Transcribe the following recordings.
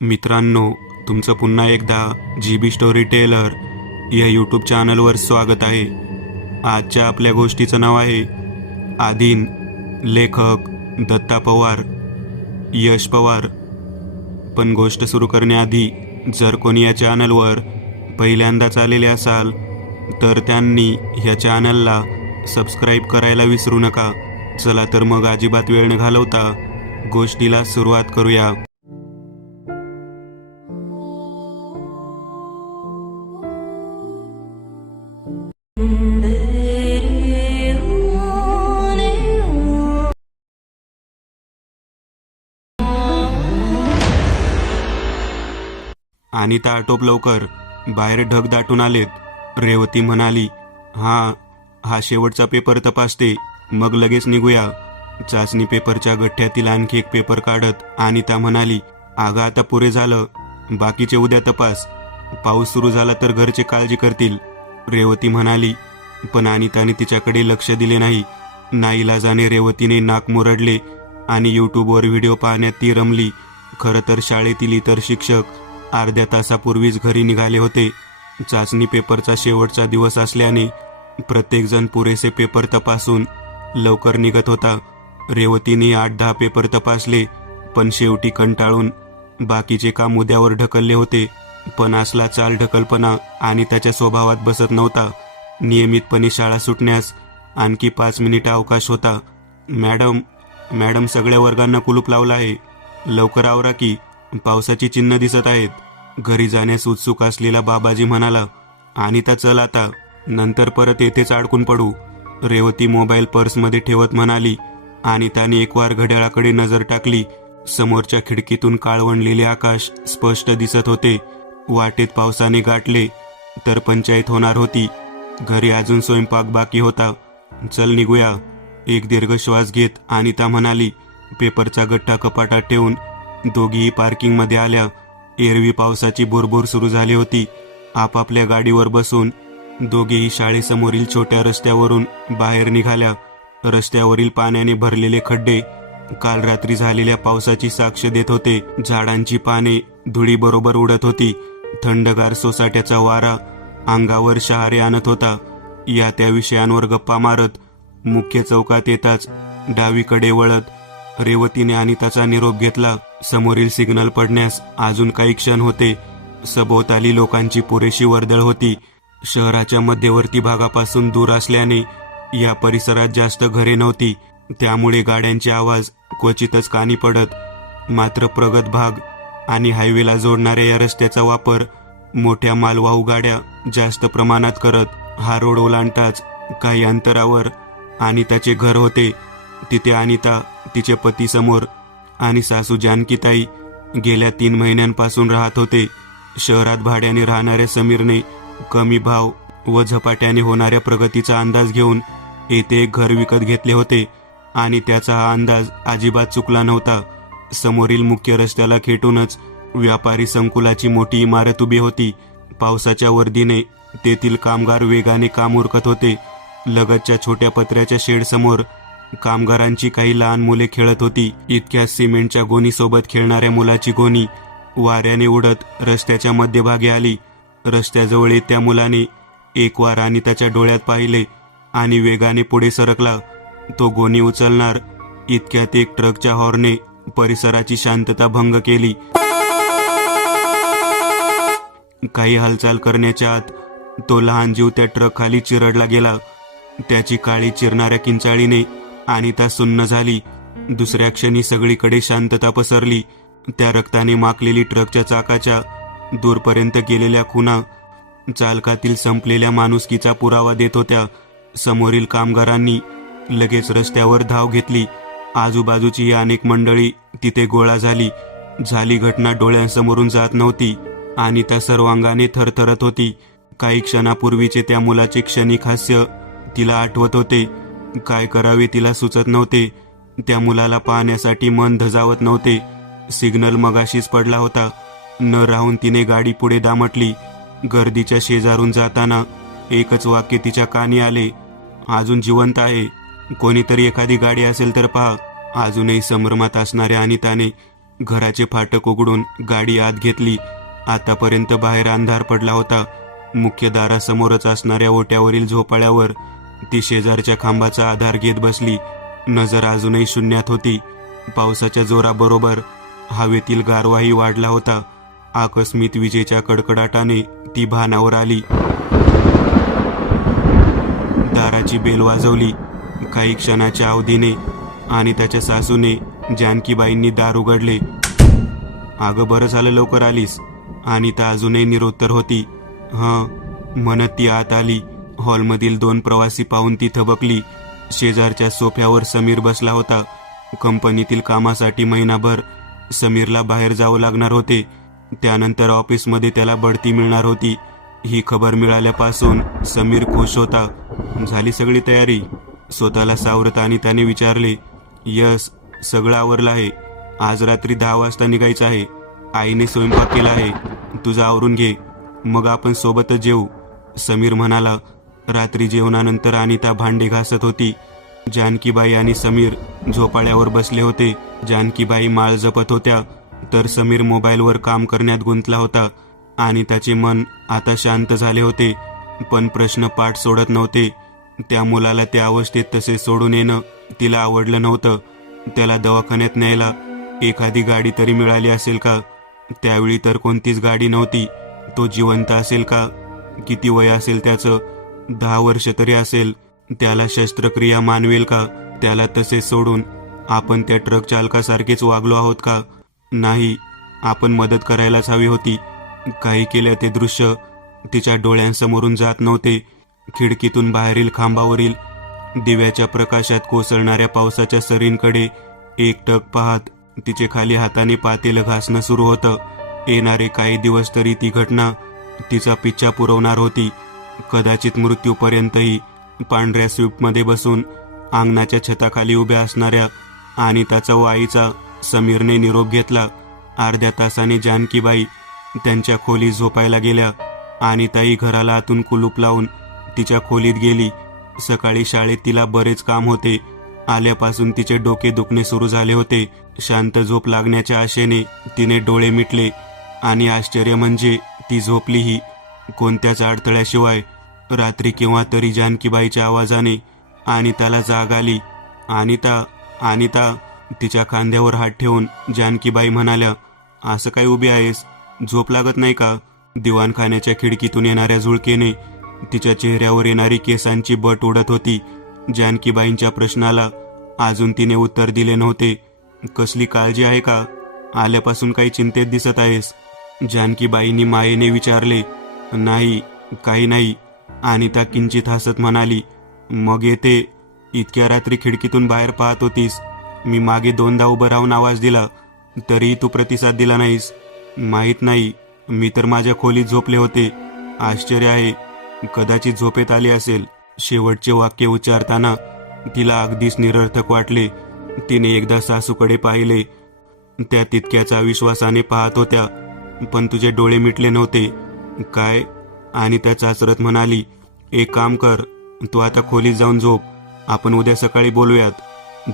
मित्रांनो, तुमचं पुन्हा एकदा GB स्टोरी टेलर या यूट्यूब चॅनलवर स्वागत आहे. आजच्या आपल्या गोष्टीचं नाव आहे आदिन. लेखक दत्ता पवार, यश पवार. पण गोष्ट सुरू करण्याआधी जर कोणी या चॅनलवर पहिल्यांदाच आलेले असाल तर त्यांनी ह्या चॅनलला सबस्क्राईब करायला विसरू नका. चला तर मग अजिबात वेळ न घालवता गोष्टीला सुरुवात करूया. अनिता आटोप लवकर, बाहेर ढग दाटून आलेत. रेवती म्हणाली, हा शेवटचा पेपर तपासते, मग लगेच निघूया. चाचणी पेपरच्या गठ्ठ्यातील आणखी एक पेपर काढत अनिता म्हणाली, अगं आता पुरे झालं, बाकीचे उद्या तपास. पाऊस सुरू झाला तर घरचे काळजी करतील. रेवती म्हणाली. पण अनिताने तिच्याकडे लक्ष दिले नाही. नाईलाजाने रेवतीने नाक मुरडले आणि यूट्यूबवर व्हिडिओ पाहण्यात ती रमली. खरं तर शाळेतील इतर शिक्षक अर्ध्या तासापूर्वीच घरी निघाले होते. चाचणी पेपरचा शेवटचा दिवस असल्याने प्रत्येकजण पुरेसे पेपर तपासून लवकर निघत होता. रेवतीने 8-10 पेपर तपासले, पण शेवटी कंटाळून बाकीचे काम उद्यावर ढकलले होते. पण असला चाल ढकलपणा आणि त्याच्या स्वभावात बसत नव्हता. नियमितपणे शाळा सुटण्यास आणखी 5 मिनिटं अवकाश होता. मॅडम सगळ्या वर्गांना कुलूप लावला आहे, लवकर आवरा की, पावसाची चिन्ह दिसत आहेत. घरी जाण्यास उत्सुक असलेला बाबाजी म्हणाला, अनिता चल आता, नंतर परत येथेच अडकून पडू. रेवती मोबाईल पर्समध्ये ठेवत म्हणाली. अनिताने एकवार घड्याळाकडे नजर टाकली. समोरच्या खिडकीतून काळवंडलेले आकाश स्पष्ट दिसत होते. वाटेत पावसाने गाठले तर पंचायत होणार होती. घरी अजून स्वयंपाक बाकी होता. चल निघूया. एक दीर्घ श्वास घेत अनिता म्हणाली. पेपरचा गठ्ठा कपाटात ठेवून दोघीही पार्किंगमध्ये आल्या. एरवी पावसाची भुरभुर सुरू झाली होती. आपापल्या गाडीवर बसून दोघेही शाळेसमोरील छोट्या रस्त्यावरून बाहेर निघाल्या. रस्त्यावरील पाण्याने भरलेले खड्डे काल रात्री झालेल्या पावसाची साक्ष देत होते. झाडांची पाने धुळीबरोबर उडत होती. थंडगार सोसाट्याचा वारा अंगावर शहारे आणत होता. या त्या विषयांवर गप्पा मारत मुख्य चौकात येताच डावीकडे वळत रेवतीने अनिताचा निरोप घेतला. समोरील सिग्नल पडण्यास अजून काही क्षण होते. सभोवताली लोकांची पुरेशी वर्दळ होती. शहराच्या मध्यवर्ती भागापासून दूर असल्याने या परिसरात जास्त घरे नव्हती, त्यामुळे गाड्यांचे आवाज क्वचितच कानी पडत. मात्र प्रगत भाग आणि हायवेला जोडणाऱ्या या रस्त्याचा वापर मोठ्या मालवाहू गाड्या जास्त प्रमाणात करत. हा रोड ओलांडताच काही अंतरावर अनिताचे घर होते. तिथे अनिता तिचे पती समोर आणि सासू जानकीताई गेल्या 3 महिन्यांपासून राहत होते. शहरात भाड्याने राहणाऱ्या समीरने कमी भाव व झपाट्याने होणाऱ्या प्रगतीचा अंदाज घेऊन येथे एक घर विकत घेतले होते आणि त्याचा हा अंदाज अजिबात चुकला नव्हता. समोरील मुख्य रस्त्याला खेटूनच व्यापारी संकुलाची मोठी इमारत उभी होती. पावसाच्या वर्दीने तेथील कामगार वेगाने काम उरकत होते. लगतच्या छोट्या पत्र्याच्या शेडसमोर कामगारांची काही लहान मुले खेळत होती. इतक्या सिमेंटच्या गोणीसोबत खेळणाऱ्या मुलाची गोणी वाऱ्याने उडत रस्त्याच्या मध्यभागी आली. रस्त्याजवळ त्या मुलाने एक वार आणि त्याच्या डोळ्यात पाहिले आणि वेगाने पुढे सरकला. तो गोणी उचलणार इतक्यात एक ट्रकच्या हॉर्नने परिसराची शांतता भंग केली. काही हालचाल करण्याच्या आत तो लहान जीव त्या ट्रक खाली चिरडला गेला. त्याची काळी चिरणाऱ्या किंचाळीने अनिता सुन्न झाली. दुसऱ्या क्षणी सगळीकडे शांतता पसरली. त्या रक्ताने माखलेली ट्रकच्या चाकाच्या दूरपर्यंत गेलेल्या खुणा चालकातील संपलेल्या माणुसकीचा पुरावा देत होत्या. समोरील कामगारांनी लगेच रस्त्यावर धाव घेतली. आजूबाजूची अनेक मंडळी तिथे गोळा झाली. घटना डोळ्यांसमोरून जात नव्हती आणि त्या सर्वांगाने थरथरत होती. काही क्षणापूर्वीचे त्या मुलाचे क्षणिक हास्य तिला आठवत होते. काय करावे तिला सुचत नव्हते. त्या मुलाला पाहण्यासाठी मन धजावत नव्हते. सिग्नल मगाशीच पडला होता. न राहून तिने गाडी पुढे दामटली. गर्दीच्या शेजारून जाताना एकच वाक्य तिच्या कानी आले, अजून जिवंत आहे. कोणीतरी एखादी गाडी असेल तर पहा. अजूनही संभ्रमात असणाऱ्या अनिताने घराचे फाटक उघडून गाडी आत घेतली. आतापर्यंत बाहेर अंधार पडला होता. मुख्य दारासमोरच असणाऱ्या ओट्यावरील झोपाळ्यावर ती शेजारच्या खांबाचा आधार घेत बसली. नजर अजूनही शून्यात होती. पावसाच्या जोराबरोबर हवेतील गारवाही वाढला होता. आकस्मित विजेच्या कडकडाटाने ती भानावर आली. दाराची बेल वाजवली. काही क्षणाच्या अवधीने आणि त्याच्या सासूने जानकीबाईंनी दार उघडले. अगं बरं झालं लवकर आलीस. अनिता अजूनही निरुत्तर होती. म्हणत ती आत आली. हॉलमधील 2 प्रवासी पाहून ती थबकली. शेजारच्या सोफ्यावर समीर बसला होता. कंपनीतील कामासाठी महिनाभर समीरला बाहेर जावं लागणार होते. त्यानंतर ऑफिसमध्ये त्याला बढती मिळणार होती. ही खबर मिळाल्यापासून समीर खुश होता. झाली सगळी तयारी? स्वतःला सावरत अनिताने विचारले. यस, सगळं आवरलं आहे. आज रात्री 10 वाजता निघायचं आहे. आईने स्वयंपाक केला आहे. तुझं आवरून घे, मग आपण सोबतच जेवू, समीर म्हणाला. रात्री जेवणानंतर अनिता भांडे घासत होती. जानकीबाई आणि समीर झोपाळ्यावर बसले होते. जानकीबाई माळ जपत होत्या तर समीर मोबाईलवर काम करण्यात गुंतला होता. आणि त्याचे मन आता शांत झाले होते. पण प्रश्न पाठ सोडत नव्हते. त्या मुलाला त्या अवस्थेत तसे सोडून येणं तिला आवडलं नव्हतं. त्याला दवाखान्यात न्यायला एखादी गाडी तरी मिळाली असेल का? त्यावेळी तर कोणतीच गाडी नव्हती. तो जिवंत असेल का? किती वय असेल त्याचं? 10 वर्ष तरी असेल. त्याला शस्त्रक्रिया मानवेल का? त्याला तसे सोडून आपण त्या ट्रक चालकासारखेच वागलो आहोत का? नाही, आपण मदत करायलाच हवी होती. काही केल्या ते दृश्य तिच्या डोळ्यांसमोरून जात नव्हते. खिडकीतून बाहेरील खांबावरील दिव्याच्या प्रकाशात कोसळणाऱ्या पावसाच्या सरींकडे एकटक पाहत तिचे खाली हाताने पातेलं घासणं सुरू होतं. येणारे काही दिवस तरी ती घटना तिचा पिच्छा पुरवणार होती. कदाचित मृत्यूपर्यंतही. पांढऱ्या स्विफ्टमध्ये बसून अंगणाच्या छताखाली उभ्या असणाऱ्या अनिताचा व आईचा समीरने निरोप घेतला. अर्ध्या तासाने जानकीबाई त्यांच्या खोलीत झोपायला गेल्या. अनिताई घराला आतून कुलूप लावून तिच्या खोलीत गेली. सकाळी शाळेत तिला बरेच काम होते. आल्यापासून तिचे डोके दुखणे सुरू झाले होते. शांत झोप लागण्याच्या आशेने तिने डोळे मिटले आणि आश्चर्य म्हणजे ती झोपलीही कोणत्याच अडथळ्याशिवाय. रात्री केव्हा तरी जानकीबाईच्या आवाजाने अनिताला जाग आली. अनिता, अनिता. तिच्या खांद्यावर हात ठेवून जानकीबाई म्हणाल्या, असं काय उभी आहेस? झोप लागत नाही का? दिवाणखान्याच्या खिडकीतून येणाऱ्या झुळकेने तिच्या चेहऱ्यावर येणारी केसांची बट उडत होती. जानकीबाईंच्या प्रश्नाला अजून तिने उत्तर दिले नव्हते. कसली काळजी आहे का? आल्यापासून काही चिंतेत दिसत आहेस? जानकीबाईंनी मायेने विचारले. नाही, काही नाही, अनिता किंचित हसत म्हणाली. मग येते. इतक्या रात्री खिडकीतून बाहेर पाहत होतीस. मी मागे 2दा उभं राहून आवाज दिला तरीही तू प्रतिसाद दिला नाहीस. माहीत नाही, मी तर माझ्या खोलीत झोपले होते. आश्चर्य आहे, कदाचित झोपेत आली असेल. शेवटचे वाक्य उच्चारताना तिला अगदीच निरर्थक वाटले. तिने एकदा सासूकडे पाहिले. त्या तितक्याच अविश्वासाने पाहत होत्या. पण तुझे डोळे मिटले नव्हते. काय? आणि त्या चाचरत म्हणाली. एक काम कर, तू आता खोलीत जाऊन झोप. आपण उद्या सकाळी बोलूयात.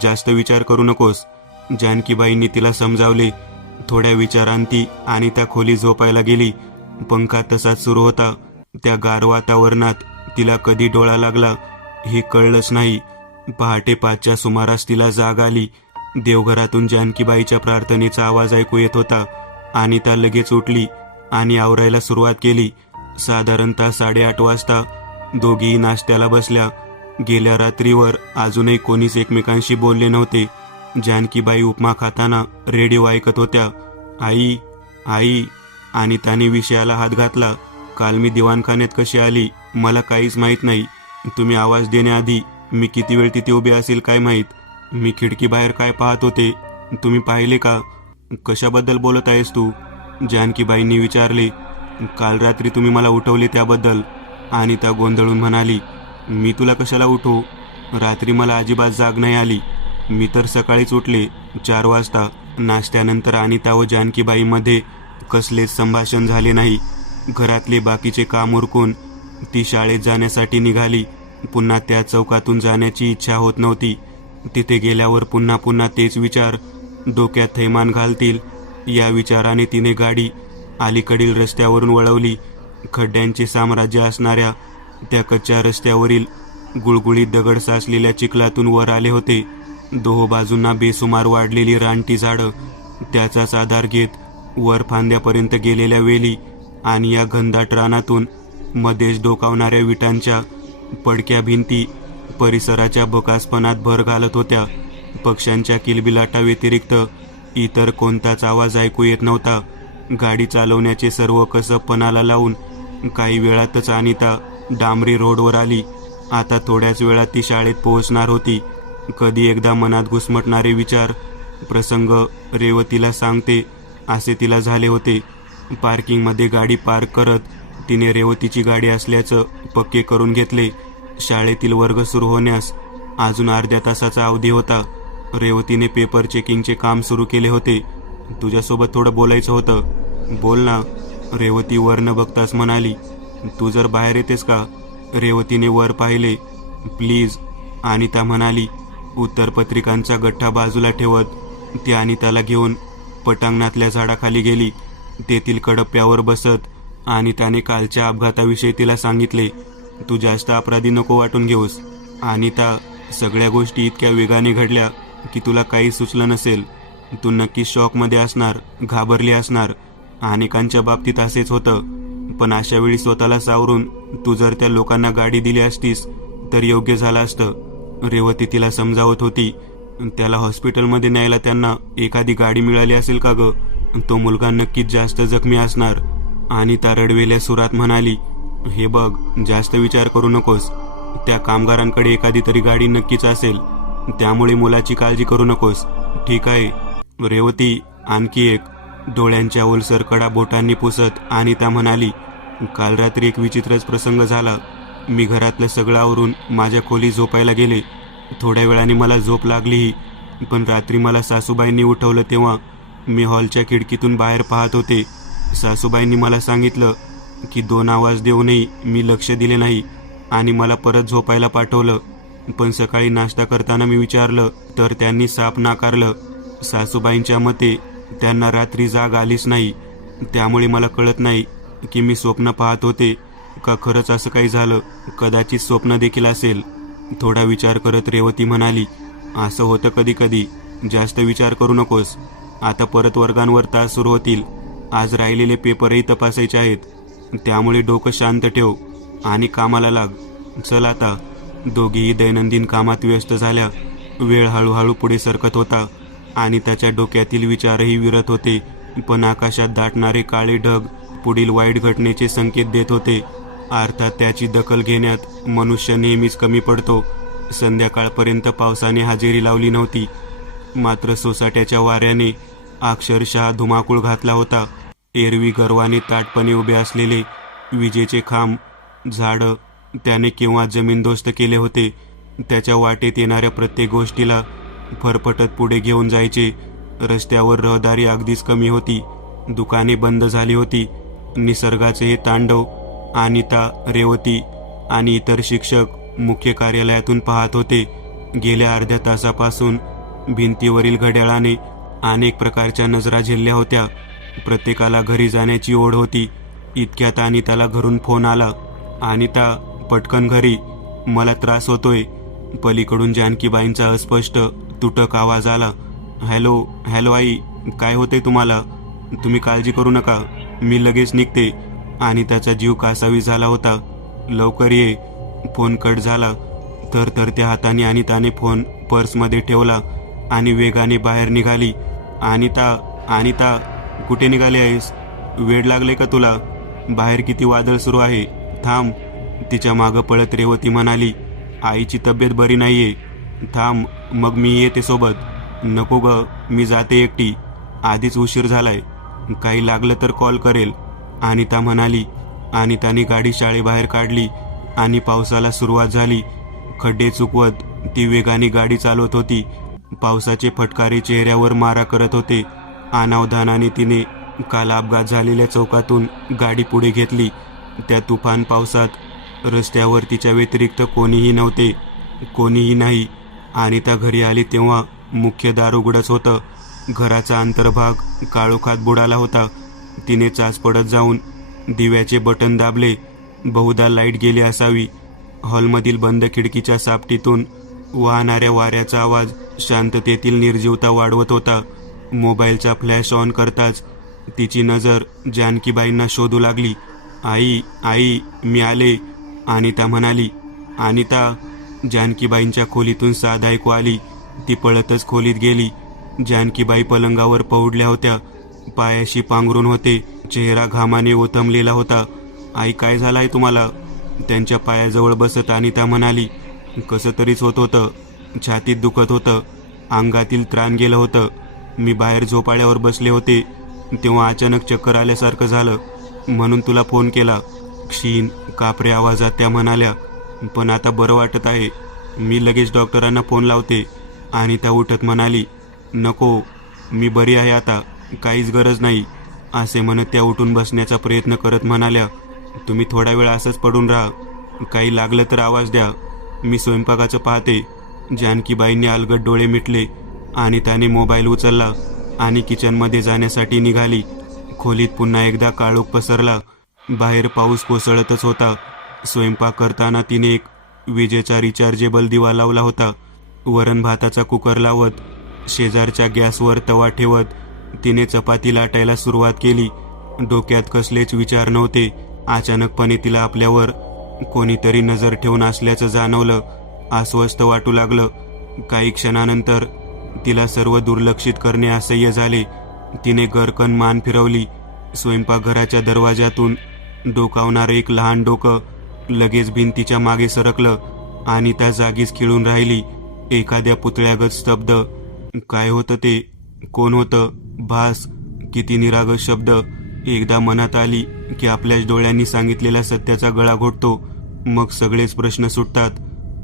जास्त विचार करू नकोस. जानकीबाईंनी तिला समजावले. थोड्या विचारांती आणि त्या खोलीत झोपायला गेली. पंखा तसाच सुरू होता. त्या गार वातावरणात तिला कधी डोळा लागला हे कळलंच नाही. पहाटे 5च्या सुमारास तिला जाग आली. देवघरातून जानकीबाईच्या प्रार्थनेचा आवाज ऐकू येत होता. अनिता लगेच उठली आणि आवरायला सुरुवात केली. साधारणतः 8:30 वाजता दोघीही नाश्त्याला बसल्या. गेल्या रात्रीवर अजूनही कोणीच एकमेकांशी बोलले नव्हते. जानकीबाई उपमा खाताना रेडिओ ऐकत होत्या. आई, आई. अनिताने विषयाला हात घातला. काल मी दिवाणखान्यात कशी आली मला काहीच माहीत नाही. तुम्ही आवाज देण्याआधी मी किती वेळ तिथे उभे असेल काय माहीत. मी खिडकीबाहेर काय पाहत होते तुम्ही पाहिले का? कशाबद्दल बोलत आहेस तू? जानकीबाईंनी विचारले. काल रात्री तुम्ही मला उठवले त्याबद्दल, अनिता गोंधळून म्हणाली. मी तुला कशाला उठवू? रात्री मला अजिबात जाग नाही आली. मी तर सकाळीच उठले 4 वाजता. नाश्त्यानंतर अनिता व जानकीबाईंमध्ये कसलेच संभाषण झाले नाही. घरातले बाकीचे काम उरकून ती शाळेत जाण्यासाठी निघाली. पुन्हा त्या चौकातून जाण्याची इच्छा होत नव्हती. तिथे गेल्यावर पुन्हा पुन्हा तेच विचार डोक्यात थैमान घालतील या विचाराने तिने गाडी अलीकडील रस्त्यावरून वळवली. खड्ड्यांचे साम्राज्य असणाऱ्या त्या कच्च्या रस्त्यावरील गुळगुळीत दगड साचलेल्या चिखलातून वर आले होते. दोहो बाजूंना बेसुमार वाढलेली रानटी झाडं, त्याचाच आधार घेत वर फांद्यापर्यंत गेलेल्या वेली आणि या घनदाट रानातून मध्येच डोकावणाऱ्या विटांच्या पडक्या भिंती परिसराच्या बकासपणात भर घालत होत्या. पक्ष्यांच्या किलबिलाटाव्यतिरिक्त इतर कोणताच आवाज ऐकू येत नव्हता. गाडी चालवण्याचे सर्व कसब पणाला लावून काही वेळातच अनिता डांबरी रोडवर आली. आता थोड्याच वेळात ती शाळेत पोहोचणार होती. कधी एकदा मनात घुसमटणारे विचार, प्रसंग रेवतीला सांगते असे तिला झाले होते. पार्किंगमध्ये गाडी पार्क करत तिने रेवतीची गाडी असल्याचं पक्के करून घेतले. शाळेतील वर्ग सुरू होण्यास अजून अर्ध्या तासाचा अवधी होता. रेवतीने पेपर चेकिंगचे काम सुरू केले होते. तुझ्यासोबत थोडं बोलायचं होतं. बोल ना, रेवती वर न बघताच म्हणाली. तू जर बाहेर येतेस का? रेवतीने वर पाहिले. प्लीज, अनिता म्हणाली. उत्तरपत्रिकांचा गठ्ठा बाजूला ठेवत ती अनिताला घेऊन पटांगणातल्या झाडाखाली गेली. तेथील कडप्प्यावर बसत अनिताने कालच्या अपघाताविषयी तिला सांगितले. तू जास्त अपराधी नको वाटून घेऊस. अनिता, सगळ्या गोष्टी इतक्या वेगाने घडल्या की तुला काही सुचलं नसेल. तू नक्की शॉकमध्ये असणार, घाबरली असणार. अनेकांच्या बाबतीत असेच होतं. पण अशा वेळी स्वतःला सावरून तू जर त्या लोकांना गाडी दिली असतीस तर योग्य झालं असतं. रेवती तिला समजावत होती. त्याला हॉस्पिटलमध्ये न्यायला त्यांना एखादी गाडी मिळाली असेल का ग? तो मुलगा नक्कीच जास्त जखमी असणार. अनिता रडवेल्या सुरात म्हणाली. हे बघ, जास्त विचार करू नकोस. त्या कामगारांकडे एखादी तरी गाडी नक्कीच असेल. त्यामुळे मुलाची काळजी करू नकोस, ठीक आहे? रेवती, आणखी एक. डोळ्यांच्या ओलसर कडा बोटांनी पुसत अनिता म्हणाली. काल रात्री एक विचित्रच प्रसंग झाला. मी घरातलं सगळं आवरून माझ्या खोली झोपायला गेले. थोड्या वेळाने मला झोप लागलीही. पण रात्री मला सासूबाईंनी उठवलं तेव्हा मी हॉलच्या खिडकीतून बाहेर पाहत होते. सासूबाईंनी मला सांगितलं की 2 आवाज देऊनही मी लक्ष दिले नाही आणि मला परत झोपायला पाठवलं. पण सकाळी नाश्ता करताना मी विचारलं तर त्यांनी साफ नाकारलं. सासूबाईंच्या मते त्यांना रात्री जाग आलीच नाही. त्यामुळे मला कळत नाही की मी स्वप्न पाहत होते का खरंच असं काही झालं. कदाचित स्वप्न देखील असेल. थोडा विचार करत रेवती म्हणाली. असं होतं कधी कधी. जास्त विचार करू नकोस. आता परत वर्गांवर तास सुरू होतील. आज राहिलेले पेपरही तपासायचे आहेत. त्यामुळे डोकं शांत ठेव आणि कामाला लाग. चल आता. दोघीही दैनंदिन कामात व्यस्त झाल्या. वेळ हळूहळू पुढे सरकत होता आणि त्याच्या डोक्यातील विचारही विरत होते. पण आकाशात दाटणारे काळे ढग पुढील वाईट घटनेचे संकेत देत होते. अर्थात त्याची दखल घेण्यात मनुष्य नेहमीच कमी पडतो. संध्याकाळपर्यंत पावसाने हजेरी लावली नव्हती. मात्र सोसाट्याच्या वाऱ्याने अक्षरशः धुमाकूळ घातला होता. एरवी गर्वाने ताटपणे उभे असलेले विजेचे खांब, झाडं त्याने केव्हा जमीनदोस्त केले होते. त्याच्या वाटेत येणाऱ्या प्रत्येक गोष्टीला फरफटत पुढे घेऊन जायचे. रस्त्यावर रहदारी अगदीच कमी होती. दुकाने बंद झाली होती. निसर्गाचे हे तांडव अनिता, रेवती आणि इतर शिक्षक मुख्य कार्यालयातून पाहत होते. गेल्या अर्ध्या तासापासून भिंतीवरील घड्याळाने अनेक प्रकारच्या नजरा झेलल्या होत्या. प्रत्येकाला घरी जाण्याची ओढ होती. इतक्यात अनिताला घरून फोन आला. अनिता, पटकन घरी, मला त्रास होतोय. पलीकडून जानकीबाईंचा अस्पष्ट तुटक आवाज आला. हॅलो हॅलो आई, काय होते तुम्हाला? तुम्ही काळजी करू नका, मी लगेच निघते. अनिताचा जीव कासावी झाला होता. लवकर ये. फोन कट झाला. थरथरत्या हाताने अनिताने फोन पर्समध्ये ठेवला आणि वेगाने बाहेर निघाली. अनिता, अनिता, कुठे निघाली आहेस? वेड लागले का तुला? बाहेर किती वादळ सुरू आहे. थांब. तिच्या मागं पळत रेवती म्हणाली. आईची तब्येत बरी नाहीये. थांब, मग मी येते सोबत. नको ग, मी जाते एकटी. आधीच उशीर झालाय. काही लागलं तर कॉल करेल, अनिता म्हणाली. अनिताने गाडी शाळेबाहेर काढली आणि पावसाला सुरुवात झाली. खड्डे चुकवत ती वेगाने गाडी चालवत होती. पावसाचे फटकारे चेहऱ्यावर मारा करत होते. अनावधानाने तिने काल अपघात झालेल्या चौकातून गाडी पुढे घेतली. त्या तुफान पावसात रस्त्यावर तिच्या व्यतिरिक्त कोणीही नव्हते. कोणीही नाही. अनिता घरी आली तेव्हा मुख्य दार उघडच होतं. घराचा अंतर्भाग काळोखात बुडाला होता. तिने चाच पडत जाऊन दिव्याचे बटन दाबले. बहुधा लाईट गेली असावी. हॉलमधील बंद खिडकीच्या सापटीतून वाहणाऱ्या वाऱ्याचा आवाज शांततेतील निर्जीवता वाढवत होता. मोबाईलचा फ्लॅश ऑन करताच तिची नजर जानकीबाईंना शोधू लागली. आई, आई, मी आले, अनिता म्हणाली. अनिता. जानकीबाईंच्या खोलीतून साद ऐकू आली. ती पळतच खोलीत गेली. जानकीबाई पलंगावर पौडल्या होत्या. पायाशी पांघरून होते. चेहरा घामाने ओथंबलेला होता. आई, काय झालंय तुम्हाला? त्यांच्या पायाजवळ बसत अनिता म्हणाली. कसं तरीच होत होतं. छातीत दुखत होतं. अंगातील त्राण गेलं होतं. मी बाहेर झोपाळ्यावर बसले होते तेव्हा अचानक चक्कर आल्यासारखं झालं, म्हणून तुला फोन केला. क्षीण कापरे आवाजात त्या म्हणाल्या. पण आता बरं वाटत आहे. मी लगेच डॉक्टरांना फोन लावते. अनिता उठत म्हणाली. नको, मी बरी आहे आता, काहीच गरज नाही, असे म्हणत त्या उठून बसण्याचा प्रयत्न करत म्हणाल्या. तुम्ही थोडा वेळ असंच पडून राहा. काही लागलं तर आवाज द्या. मी स्वयंपाकाचं पाहते. जानकीबाईंनी अलगद डोळे मिटले. अनिताने मोबाईल उचलला आणि किचनमध्ये जाण्यासाठी निघाली. खोलीत पुन्हा एकदा काळोख पसरला. बाहेर पाऊस कोसळतच होता. स्वयंपाक करताना तिने एक विजेचा रिचार्जेबल दिवा लावला होता. वरण भाताचा कुकर लावत, शेजारच्या गॅसवर तवा ठेवत तिने चपाती लाटायला सुरुवात केली. डोक्यात कसलेच विचार नव्हते. अचानकपणे तिला आपल्यावर कोणीतरी नजर ठेवून असल्याचं जाणवलं. अस्वस्थ वाटू लागलं. काही क्षणानंतर तिला सर्व दुर्लक्षित करणे असह्य झाले. तिने गरकन मान फिरवली. स्वयंपाकघराच्या दरवाजातून डोकावणारं एक लहान डोकं लगेच भिंतीच्या मागे सरकलं आणि त्या जागीच खिळून राहिली, एखाद्या पुतळ्यागत स्तब्ध. काय होतं ते? कोण होतं? भास? किती निरागस शब्द. एकदा मनात आली की आपल्याच डोळ्यांनी सांगितलेल्या सत्याचा गळा घोटतो, मग सगळेच प्रश्न सुटतात.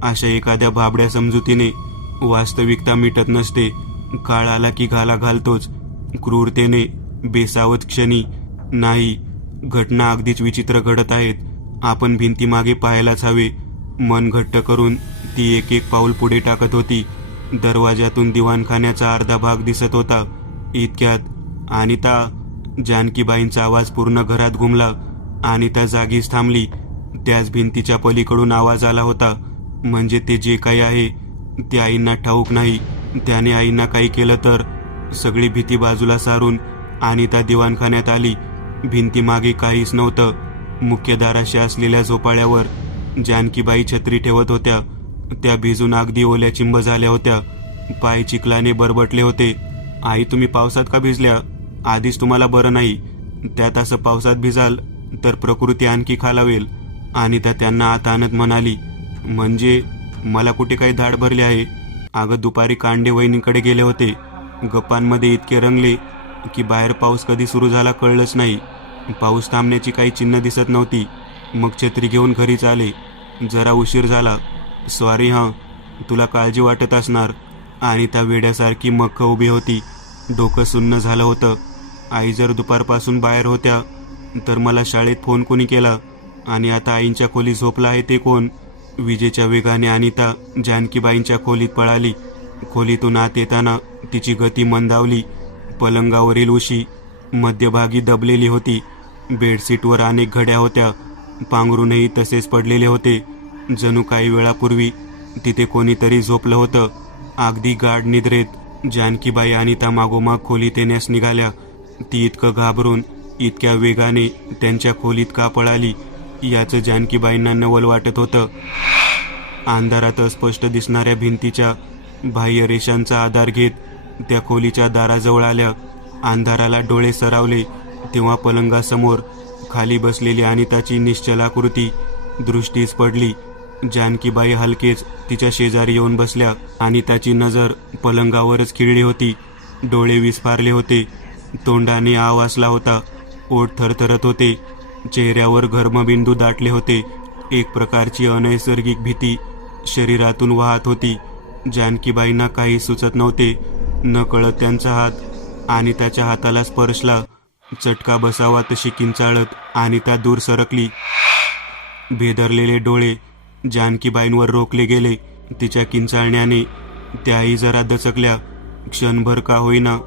अशा एखाद्या भाबड्या समजुतीने वास्तविकता मिटत नसते. काळ आला की घाला घालतोच, क्रूरतेने, बेसावत क्षणी. नाही, घटना अगदीच विचित्र घडत आहेत. आपण भिंतीमागे पाहायलाच हवे. मन घट्ट करून ती एक एक पाऊल पुढे टाकत होती. दरवाजातून दिवाणखान्याचा अर्धा भाग दिसत होता. इतक्यात अनिता. जानकीबाईंचा आवाज पूर्ण घरात घुमला. अनिता जागीच थांबली. त्याच भिंतीच्या पलीकडून आवाज आला होता. म्हणजे ते जे काही आहे ते आईंना ठाऊक नाही. त्याने आईंना काही केलं तर? सगळी भीती बाजूला सारून अनिता दिवाणखान्यात आली. भिंतीमागे काहीच नव्हतं. मुख्य दाराशी असलेल्या झोपाळ्यावर जानकीबाई छत्री ठेवत होत्या. त्या भिजून अगदी ओल्या चिंब झाल्या होत्या. पाय चिखलाने बरबटले होते. आई, तुम्ही पावसात का भिजल्या? आधीच तुम्हाला बरं नाही, त्यात असं पावसात भिजाल तर प्रकृती आणखी खालावेल. अनिता त्यांना आत आणत म्हणाली. म्हणजे मला कुठे काही धाड भरली आहे? अगं, दुपारी कांडे वहिनीकडे गेले होते. गप्पांमध्ये इतके रंगले की बाहेर पाऊस कधी सुरू झाला कळलंच नाही. पाऊस थांबण्याची काही चिन्ह दिसत नव्हती. मग छत्री घेऊन घरीच आले. जरा उशीर झाला. सॉरी हां, तुला काळजी वाटत असणार. अनिता वेड्यासारखी मख्ख उभी होती. डोकं सुन्न झालं होतं. आई जर दुपारपासून बाहेर होत्या तर मला शाळेत फोन कोणी केला? आणि आता आईंच्या खोलीत झोपला आहे ते कोण? विजेच्या वेगाने अनिता जानकीबाईंच्या खोलीत पळाली. खोलीतून आत येताना तिची गती मंदावली. पलंगावरील उशी मध्यभागी दबलेली होती. बेडशीटवर अनेक घड्या होत्या. पांघरूनही तसेच पडलेले होते. जणू काही वेळापूर्वी तिथे कोणीतरी झोपलं होतं, अगदी गाढ निद्रेत. जानकीबाई अनिता मागोमाग खोलीत येण्यास निघाल्या. ती इतकं घाबरून, इतक्या वेगाने त्यांच्या खोलीत का पळाली याचं जानकीबाईंना नवल वाटत होतं. अंधारात अस्पष्ट दिसणाऱ्या भिंतीच्या बाह्य रेषांचा आधार घेत त्या खोलीच्या दाराजवळ आल्या. अंधाराला डोळे सरावले तेव्हा पलंगासमोर खाली बसलेली अनिताची निश्चलाकृती दृष्टीस पडली. जानकीबाई हलकेच तिच्या शेजारी येऊन बसल्या. अनिताची नजर पलंगावरच खिळली होती. डोळे विस्फारले होते. तोंडाने आव असला होता. ओठ थरथरत होते. चेहऱ्यावर घर्मबिंदू दाटले होते. एक प्रकारची अनैसर्गिक भीती शरीरातून वाहत होती. जानकीबाईंना काही सुचत नव्हते. नकळत त्यांचा हात अनिताच्या हाताला स्पर्शला. चटका बसावा तशी किंचाळत अनिता दूर सरकली. भेदरलेले डोळे जानकीबाईंवर रोखले गेले. तिच्या किंचाळण्याने त्याही जरा दचकल्या. क्षणभर का होईना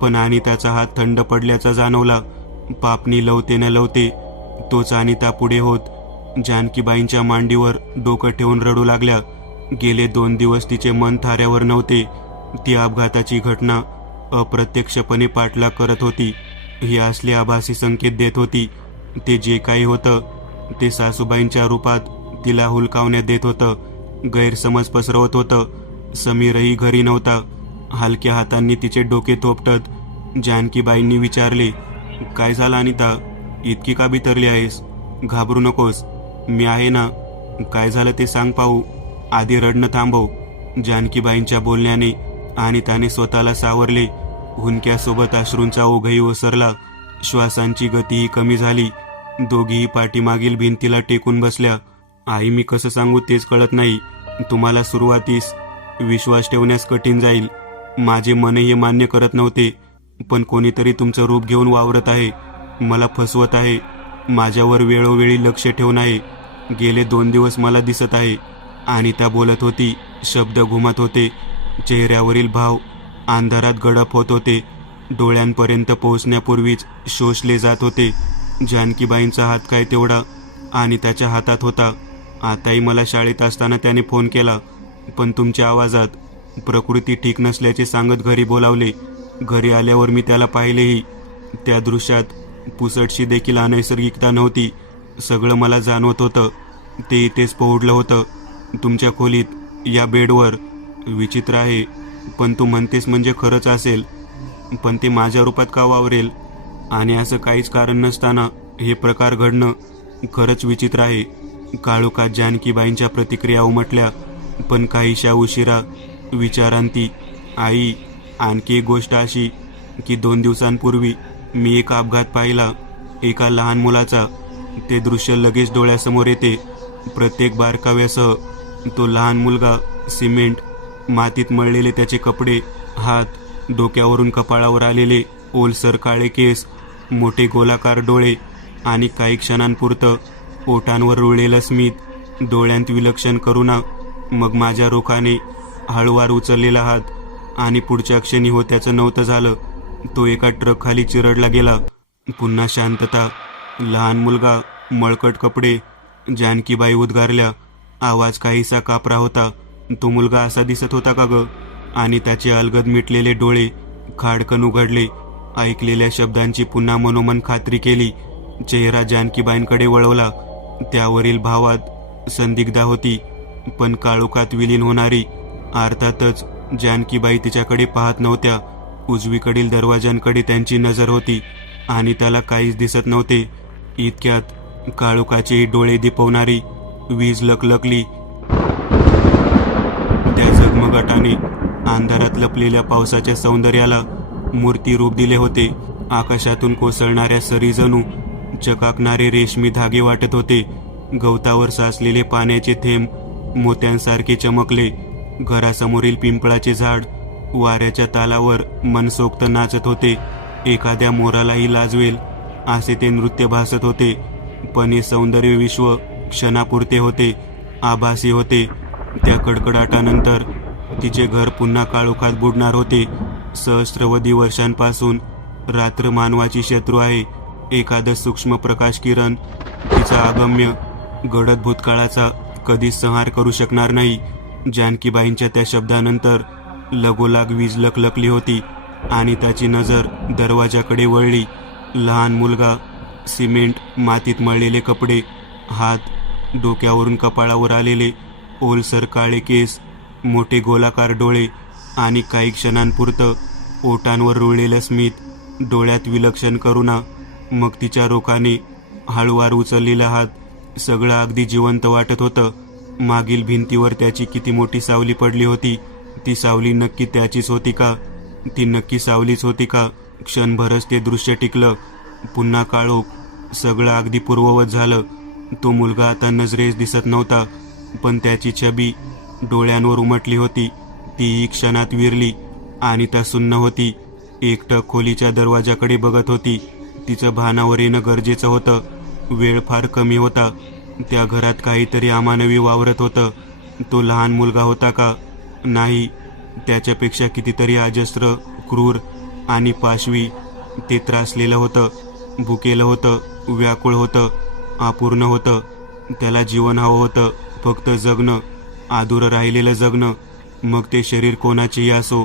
पण अनिताचा हात थंड पडल्याचा जाणवला. पापणी लवते न लवते तोच अनिता पुढे होत जानकीबाईंच्या मांडीवर डोकं ठेवून रडू लागल्या. गेले 2 दिवस तिचे मन थाऱ्यावर नव्हते. ती अपघाताची घटना अप्रत्यक्षपणे पाठलाग करत होती. ही असले आभासी संकेत देत होती. ते जे काही होतं ते सासूबाईंच्या रूपात तिला हुलकावण्यात देत होतं, गैरसमज पसरवत होतं. समीरही घरी नव्हता. हलक्या हातांनी तिचे डोके थोपटत जानकीबाईंनी विचारले, काय झालं अनिता? इतकी का बिथरली आहेस? घाबरू नकोस, मी आहे ना. काय झालं ते सांग पाहू. आधी रडणं थांबव. जानकीबाईंच्या बोलण्याने अनिताने स्वतःला सावरले. हुंदक्यासोबत अश्रूंचा ओघही ओसरला. श्वासांची गतीही कमी झाली. दोघीही पाठीमागील भिंतीला टेकून बसल्या. आई, मी कसं सांगू तेच कळत नाही. तुम्हाला सुरुवातीस विश्वास ठेवण्यास कठीण जाईल. माझे मनही हे मान्य करत नव्हते, पण कोणीतरी तुमचं रूप घेऊन वावरत आहे, मला फसवत आहे, माझ्यावर वेळोवेळी लक्ष ठेवून आहे. गेले 2 दिवस मला दिसत आहे. अनिता बोलत होती. शब्द घुमत होते. चेहऱ्यावरील भाव अंधारात गडप होत होते. डोळ्यांपर्यंत पोहोचण्यापूर्वीच शोषले जात होते. जानकीबाईंचा हात काय तेवढा अनिताच्या हातात होता. आताही मला शाळेत असताना त्याने फोन केला, पण तुमच्या आवाजात प्रकृती ठीक नसल्याचे सांगत घरी बोलावले. घरी आल्यावर मी त्याला पाहिलेही. त्या दृश्यात पुसटशी देखील अनैसर्गिकता नव्हती. सगळं मला जाणवत होतं. ते इथेच पोहोडलं होतं, तुमच्या खोलीत, या बेडवर. विचित्र आहे, पण तू म्हणतेस म्हणजे खरंच असेल. पण ते माझ्या रूपात का वावरेल? आणि असं काहीच कारण नसताना हे प्रकार घडणं खरंच विचित्र आहे. काळोखात जानकीबाईंच्या प्रतिक्रिया उमटल्या, पण काहीशा उशिरा विचारांती. आई, आणखी एक गोष्ट अशी की 2 दिवसांपूर्वी मी एक अपघात पाहिला, एका लहान मुलाचा. ते दृश्य लगेच डोळ्यासमोर येते. प्रत्येक बारकाव्यासह. तो लहान मुलगा, सिमेंट, मातीत मळलेले त्याचे कपडे, हात, डोक्यावरून कपाळावर आलेले ओलसर काळे केस, मोठे गोलाकार डोळे आणि काही क्षणांपुरतं ओठांवर रुळलेलं स्मित, डोळ्यांत विलक्षण करुणा. मग माझ्या रोखाने हळूवार उचललेला हात, आणि पुढच्या क्षणी होत्याचं नव्हतं झालं. तो एका ट्रकखाली चिरडला गेला. पुन्हा शांतता. लहान मुलगा, मळकट कपडे. जानकीबाई उद्गारल्या. आवाज काहीसा कापरा होता. तो मुलगा असा दिसत होता का ग? आणि त्याचे अलगद मिटलेले डोळे खाडकन उघडले. ऐकलेल्या शब्दांची पुन्हा मनोमन खात्री केली. चेहरा जानकीबाईंकडे वळवला. त्यावरील भावात संदिग्धा होती, पण काळोखात विलीन होणारी. अर्थातच जानकीबाई तिच्याकडे पाहत नव्हत्या. उजवीकडील दरवाजांकडे त्यांची नजर होती, आणि त्याला काहीच दिसत नव्हते. इतक्यात काळोखाचे डोळे दिपवणारी वीज लकलकली. त्या झगमगाटाने अंधारात लपलेल्या पावसाच्या सौंदर्याला मूर्ती रूप दिले होते. आकाशातून कोसळणाऱ्या सरी जणू चकाकणारे रेशमी धागे वाटत होते. गवतावर साचलेले पाण्याचे थेंब मोत्यांसारखे चमकले. घरासमोरील पिंपळाचे झाड वाऱ्याच्या तालावर मनसोक्त नाचत होते. एखाद्या मोरालाही लाजवेल असे ते नृत्य भासत होते. पण हे सौंदर्य विश्व क्षणापुरते होते, आभासी होते. त्या कडकडाटानंतर तिचे घर पुन्हा काळोखात बुडणार होते. सहस्त्रवधी वर्षांपासून रात्र मानवाची शत्रू आहे. एखादं सूक्ष्म प्रकाश किरण तिचा अगम्य गडद भूतकाळाचा कधीच संहार करू शकणार नाही. जानकीबाईंच्या त्या शब्दानंतर लगोलाग वीज लकलकली होती, आणि त्याची नजर दरवाजाकडे वळली. लहान मुलगा, सिमेंट, मातीत मळलेले कपडे, हात, डोक्यावरून कपाळावर आलेले ओलसर काळे केस, मोठे गोलाकार डोळे, आणि काही क्षणांपुरतं ओठांवर रुळलेलं स्मित, डोळ्यात विलक्षण करुणा. मग तिच्या रोखाने हळूवार उचललेला हात. सगळं अगदी जिवंत वाटत होतं. मागील भिंतीवर त्याची किती मोठी सावली पडली होती. ती सावली नक्की त्याचीच होती का? ती नक्की सावलीच होती का? क्षणभरच ते दृश्य टिकलं. पुन्हा काळोख. सगळं अगदी पूर्ववत झालं. तो मुलगा आता नजरेस दिसत नव्हता, पण त्याची छबी डोळ्यांवर उमटली होती. तीही क्षणात विरली. आणि त्या सुन्न होती. एकटक खोलीच्या दरवाजाकडे बघत होती. तिचं भानावर येणं गरजेचं होतं. वेळ फार कमी होता. त्या घरात काहीतरी अमानवी वावरत होतं. तो लहान मुलगा होता का? नाही, त्याच्यापेक्षा कितीतरी अजस्र, क्रूर आणि पाशवी. ते त्रासलेलं होतं, भुकेलं होतं, व्याकुळ होतं, अपूर्ण होतं. त्याला जीवन हवं होतं, फक्त जगणं, अधुरं राहिलेलं जगणं. मग ते शरीर कोणाचेही असो,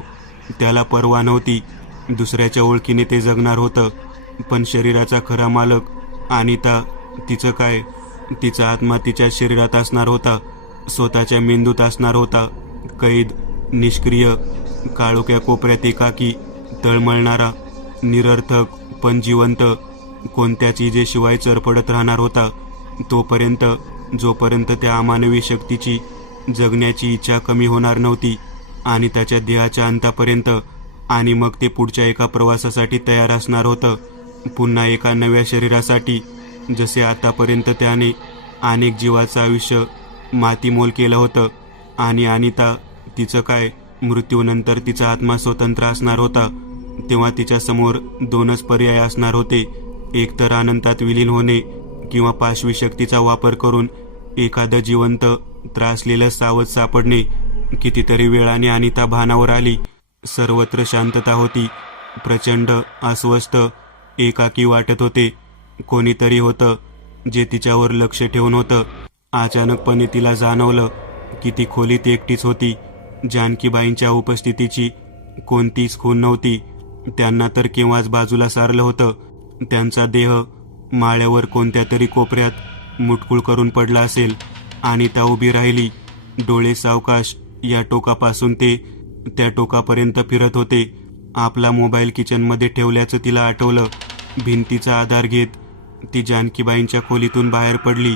त्याला पर्वा नव्हती. दुसऱ्याच्या ओळखीने ते जगणार होतं. पण शरीराचा खरा मालक अनिता, तिचं काय? तिचा आत्मा तिच्या शरीरात असणार होता, स्वतःच्या मेंदूत असणार होता, कैद, निष्क्रिय, काळोख्या कोपऱ्यात एकाकी, तळमळणारा, निरर्थक पण जिवंत, कोणत्याच इजेशिवाय चरफडत राहणार होता. तोपर्यंत, जोपर्यंत त्या अमानवी शक्तीची जगण्याची इच्छा कमी होणार नव्हती, आणि त्याच्या देहाच्या अंतापर्यंत. आणि मग ते पुढच्या एका प्रवासासाठी तयार असणार होतं, पुन्हा एका नव्या शरीरासाठी. जसे आतापर्यंत त्याने अनेक जीवाचं आयुष्य मातीमोल केलं होतं. आणि अनिता, तिचं काय? मृत्यूनंतर तिचा आत्मा स्वतंत्र असणार होता. तेव्हा तिच्यासमोर दोनच पर्याय असणार होते, एकतर अनंतात विलीन होणे किंवा पाशवी शक्तीचा वापर करून एखादं जिवंत त्रासलेलं सावध सापडणे. कितीतरी वेळाने अनिता भानावर आली. सर्वत्र शांतता होती. प्रचंड अस्वस्थ, एकाकी वाटत होते. कोणीतरी होतं जे तिच्यावर लक्ष ठेवून होतं. अचानकपणे तिला जाणवलं की ती खोलीत एकटीच होती. जानकीबाईंच्या उपस्थितीची कोणतीच खूण नव्हती. त्यांना तर केव्हाच बाजूला सारलं होतं. त्यांचा देह माळ्यावर कोणत्या तरी कोपऱ्यात मुटकुळ करून पडला असेल. अनिता उभी राहिली. डोळे सावकाश या टोकापासून ते त्या टोकापर्यंत फिरत होते. आपला मोबाईल किचनमध्ये ठेवल्याचं तिला आठवलं. भिंतीचा आधार घेत ती जानकीबाईंच्या खोलीतून बाहेर पडली.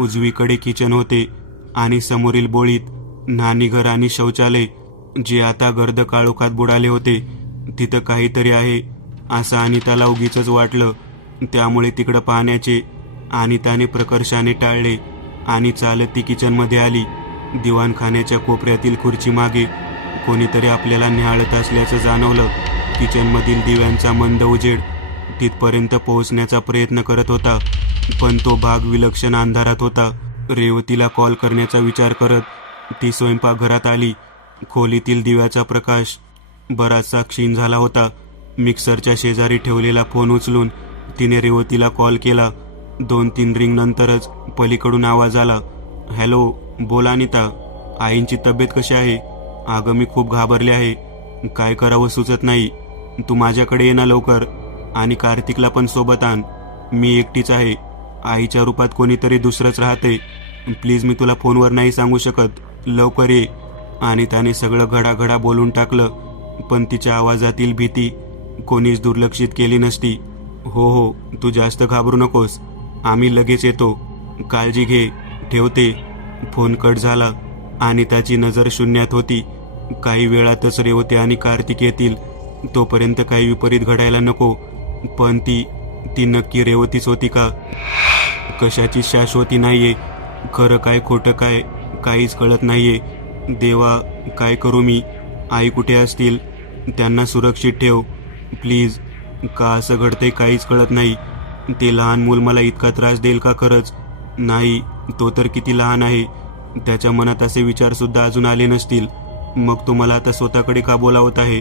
उजवीकडे किचन होते आणि समोरील बोळीत न्हाणीघर आणि शौचालय, जे आता गर्द काळोखात बुडाले होते. तिथं काहीतरी आहे असं अनिताला उगीचच वाटलं. त्यामुळे तिकडं पाहण्याचे अनिताने प्रकर्षाने टाळले आणि चालत ती किचनमध्ये आली. दिवाणखान्याच्या कोपऱ्यातील खुर्ची मागे कोणीतरी आपल्याला निहाळत असल्याचं जाणवलं. किचनमधील दिव्यांचा मंद उजेड तिथपर्यंत पोहोचण्याचा प्रयत्न करत होता, पण तो भाग विलक्षण अंधारात होता. रेवतीला कॉल करण्याचा विचार करत ती स्वयंपाकघरात आली. खोलीतील दिव्याचा प्रकाश बराचसा क्षीण झाला होता. मिक्सरच्या शेजारी ठेवलेला फोन उचलून तिने रेवतीला कॉल केला. 2-3 रिंग नंतरच पलीकडून आवाज आला. हॅलो, बोल अनिता. आईंची तब्येत कशी आहे? अगं, मी खूप घाबरले आहे. काय करावं सुचत नाही. तू माझ्याकडे ये ना लवकर, आणि कार्तिकला पण सोबत आण. मी एकटीच आहे. आईच्या रूपात कोणीतरी दुसरंच राहते. प्लीज, मी तुला फोनवर नाही सांगू शकत. लवकर ये. आणि त्याने सगळं घडाघडा बोलून टाकलं, पण तिच्या आवाजातील भीती कोणीच दुर्लक्षित केली नसती. हो हो, तू जास्त घाबरू नकोस. आम्ही लगेच येतो. काळजी घे. ठेवते. फोन कट झाला आणि त्याची नजर शून्यात होती. काही वेळातच रेवती आणि कार्तिक येतील, तोपर्यंत काही विपरीत घडायला नको. पण ती नक्की रेवतीच होती का? कशाची शाश्वती नाहीये. खरं काय खोटं काय काहीच कळत नाहीये. देवा, काय करू मी? आई कुठे असतील? त्यांना सुरक्षित ठेव प्लीज. का असं घडतंय काहीच कळत नाही. ते लहान मूल मला इतका त्रास देईल का खरंच? नाही, तो तर किती लहान आहे. त्याच्या मनात असे विचार सुद्धा अजून आले नसतील. मग तो मला आता स्वतःकडे का बोलावत आहे?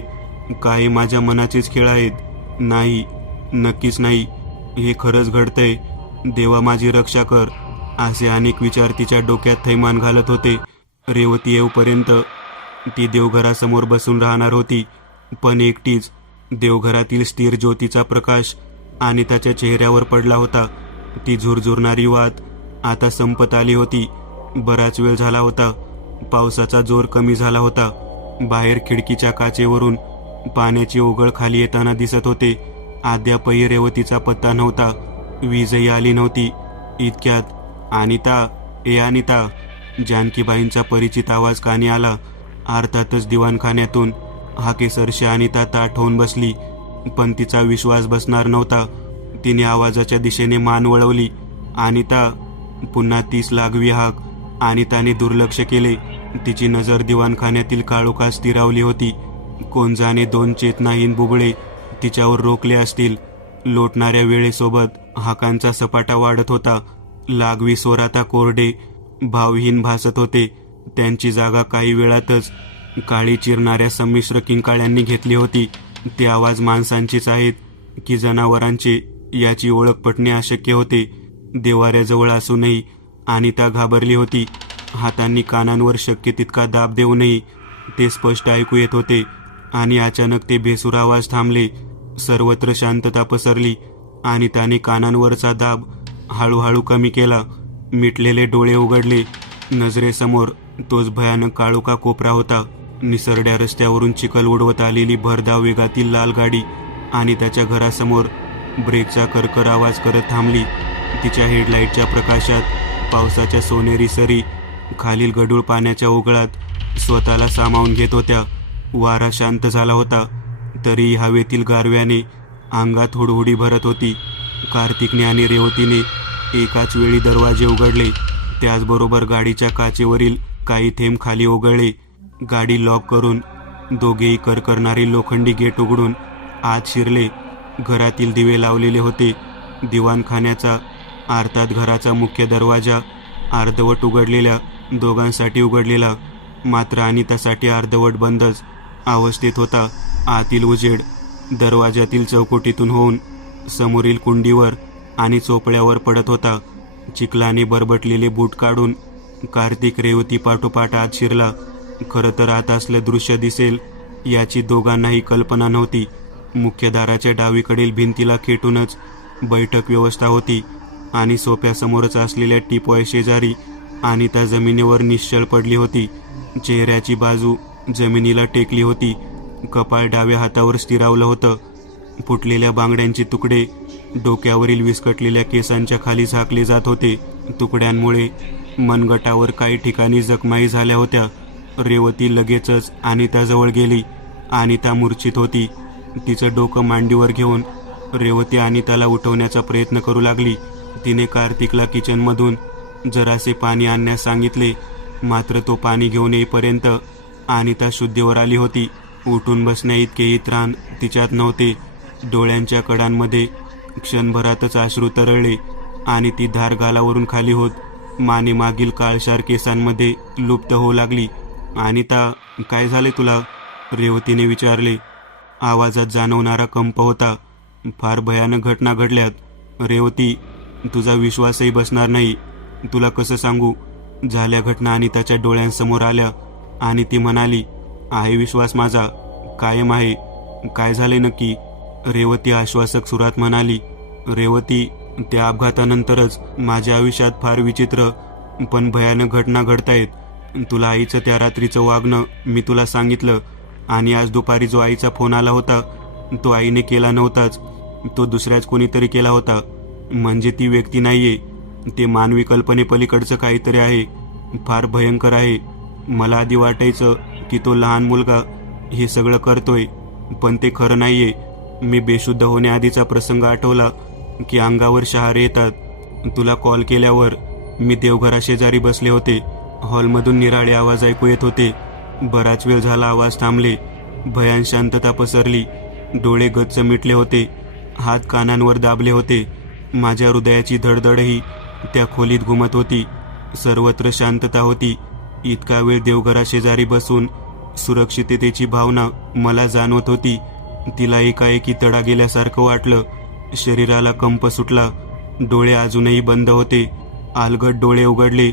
काही माझ्या मनाचेच खेळ आहेत. नाही, नक्कीच नाही. हे खरंच घडतंय. देवा, माझी रक्षा कर. असे अनेक विचार तिच्या डोक्यात थैमान घालत होते. रेवती येऊपर्यंत ती देवघरासमोर बसून राहणार होती, पण एकटीच. देवघरातील स्थिर ज्योतीचा प्रकाश आणि त्याच्या चेहऱ्यावर पडला होता. ती झुरझुरणारी वात आता संपत आली होती. बराच वेळ झाला होता. पावसाचा जोर कमी झाला होता. बाहेर खिडकीच्या काचेवरून पाण्याची ओघळ खाली येताना दिसत होते. अद्यापही रेवतीचा पत्ता नव्हता. वीजही आली नव्हती. इतक्यात अनिता, ए अनिता, जानकीबाईंचा परिचित आवाज कानी आला. अर्थातच दिवाणखान्यातून हाकेसरशी अनिता ताठ होऊन बसली, पण तिचा विश्वास बसणार नव्हता. तिने आवाजाच्या दिशेने मान वळवली. अनिता. पुन्हा 30 लागवी हाक. अनिताने दुर्लक्ष केले. तिची नजर दिवाणखान्यातील काळोखात स्थिरावली होती. कोण जाणे 2 चेतनाहीन बुबळे तिच्यावर रोखले असतील. लोटणाऱ्या वेळेसोबत हाकांचा सपाटा वाढत होता. लागवी स्वर आता कोरडे, भावहीन भासत होते. त्यांची जागा काही वेळातच काळी चिरणाऱ्या संमिश्र किंकाळ्यांनी घेतली होती. ते आवाज माणसांचेच आहेत की जनावरांचे याची ओळख पटणे अशक्य होते. देवाऱ्याजवळ असूनही अनिता घाबरली होती. हातांनी कानांवर शक्य तितका दाब देऊनही ते स्पष्ट ऐकू येत होते. आणि अचानक ते बेसूर आवाज थांबले. सर्वत्र शांतता पसरली. अनिताने कानांवरचा दाब हळूहळू कमी केला. मिटलेले डोळे उघडले. नजरेसमोर तोच भयानक काळोखा कोपरा होता. निसरड्या रस्त्यावरून चिखल उडवत आलेली भरधाव वेगातील लाल गाडी आणि त्याच्या घरासमोर ब्रेकचा करकर आवाज करत थांबली. तिच्या हेडलाईटच्या प्रकाशात पावसाच्या सोनेरी सरी खालील गढूळ पाण्याच्या ओघळात स्वतःला सामावून घेत होत्या. वारा शांत झाला होता, तरीही हवेतील गारव्याने अंगात हुडहुडी भरत होती. कार्तिकने आणि रेवतीने एकाच वेळी दरवाजे उघडले. त्याचबरोबर गाडीच्या काचेवरील काही थेंब खाली ओघळले. गाडी लॉक करून दोघेही करकरणारे लोखंडी गेट उघडून आत शिरले. घरातील दिवे लावलेले होते. दिवाणखान्याचा अर्थात घराचा मुख्य दरवाजा अर्धवट उघडलेल्या दोघांसाठी उघडलेला, मात्र अनितासाठी अर्धवट बंदच अवस्थेत होता. आतील उजेड दरवाजातील चौकटीतून होऊन समोरील कुंडीवर आणि चोपड्यावर पडत होता. चिखलाने बरबटलेले बूट काढून कार्तिक रेवती पाठोपाठ आत शिरला. खरं तर आता असलं दृश्य दिसेल याची दोघांनाही कल्पना नव्हती. मुख्य दाराच्या डावीकडील भिंतीला खेटूनच बैठक व्यवस्था होती आणि सोफ्यासमोरच असलेल्या टीपॉय शेजारी अनिता जमिनीवर निश्चल पडली होती. चेहऱ्याची बाजू जमिनीला टेकली होती. कपाळ डाव्या हातावर स्थिरावलं होतं. फुटलेल्या बांगड्यांचे तुकडे डोक्यावरील विस्कटलेल्या केसांच्या खाली झाकले जात होते. तुकड्यांमुळे मनगटावर काही ठिकाणी जखमाही झाल्या होत्या. रेवती लगेचच अनिताजवळ गेली. अनिता मूर्छित होती. तिचं डोकं मांडीवर घेऊन रेवती अनिताला उठवण्याचा प्रयत्न करू लागली. तिने कार्तिकला किचनमधून जरासे पाणी आणण्यास सांगितले, मात्र तो पाणी घेऊन येईपर्यंत अनिता शुद्धीवर आली होती. उठून बसण्या इतकेही त्राण तिच्यात नव्हते. डोळ्यांच्या कडांमध्ये क्षणभरातच अश्रू तरळले आणि ती धार गालावरून खाली होत मानेमागील काळशार केसांमध्ये लुप्त होऊ लागली. अनिता, काय झाले तुला? रेवतीने विचारले. आवाजात जाणवणारा कंप होता. फार भयानक घटना घडल्यात रेवती, तुझा विश्वासही बसणार नाही. तुला कसं सांगू? झाल्या घटना अनिताच्या डोळ्यांसमोर आल्या आणि ती म्हणाली, आहे विश्वास माझा, कायम आहे. काय झाले नक्की? रेवती आश्वासक सुरात म्हणाली. रेवती, त्या अपघातानंतरच माझ्या आयुष्यात फार विचित्र पण भयानक घटना घडतायत. तुला आईचं त्या रात्रीचं वागणं मी तुला सांगितलं, आणि आज दुपारी जो आईचा फोन आला होता तो आईने केला नव्हताच, तो दुसऱ्याच कोणीतरी केला होता. म्हणजे ती व्यक्ती नाहीये, ते मानवी कल्पनेपलीकडचं काहीतरी आहे. फार भयंकर आहे. मला आधी वाटायचं की तो लहान मुलगा हे सगळं करतोय, पण ते खरं नाहीये. मी बेशुद्ध होण्याआधीचा प्रसंग आठवला की अंगावर शहारे येतात. तुला कॉल केल्यावर मी देवघराशेजारी बसले होते. हॉलमधून निराळे आवाज ऐकू येत होते. बराच वेळ झाला आवाज थांबले. भयान शांतता पसरली. डोळे गच्च मिटले होते. हात कानांवर दाबले होते. माझ्या हृदयाची धडधडही त्या खोलीत घुमत होती. सर्वत्र शांतता होती. इतका वेळ देवघराशेजारी बसून सुरक्षिततेची भावना मला जाणवत होती. तिला एकाएकी तडा गेल्यासारखं वाटलं. शरीराला कंप सुटला. डोळे अजूनही बंद होते. अलगद डोळे उघडले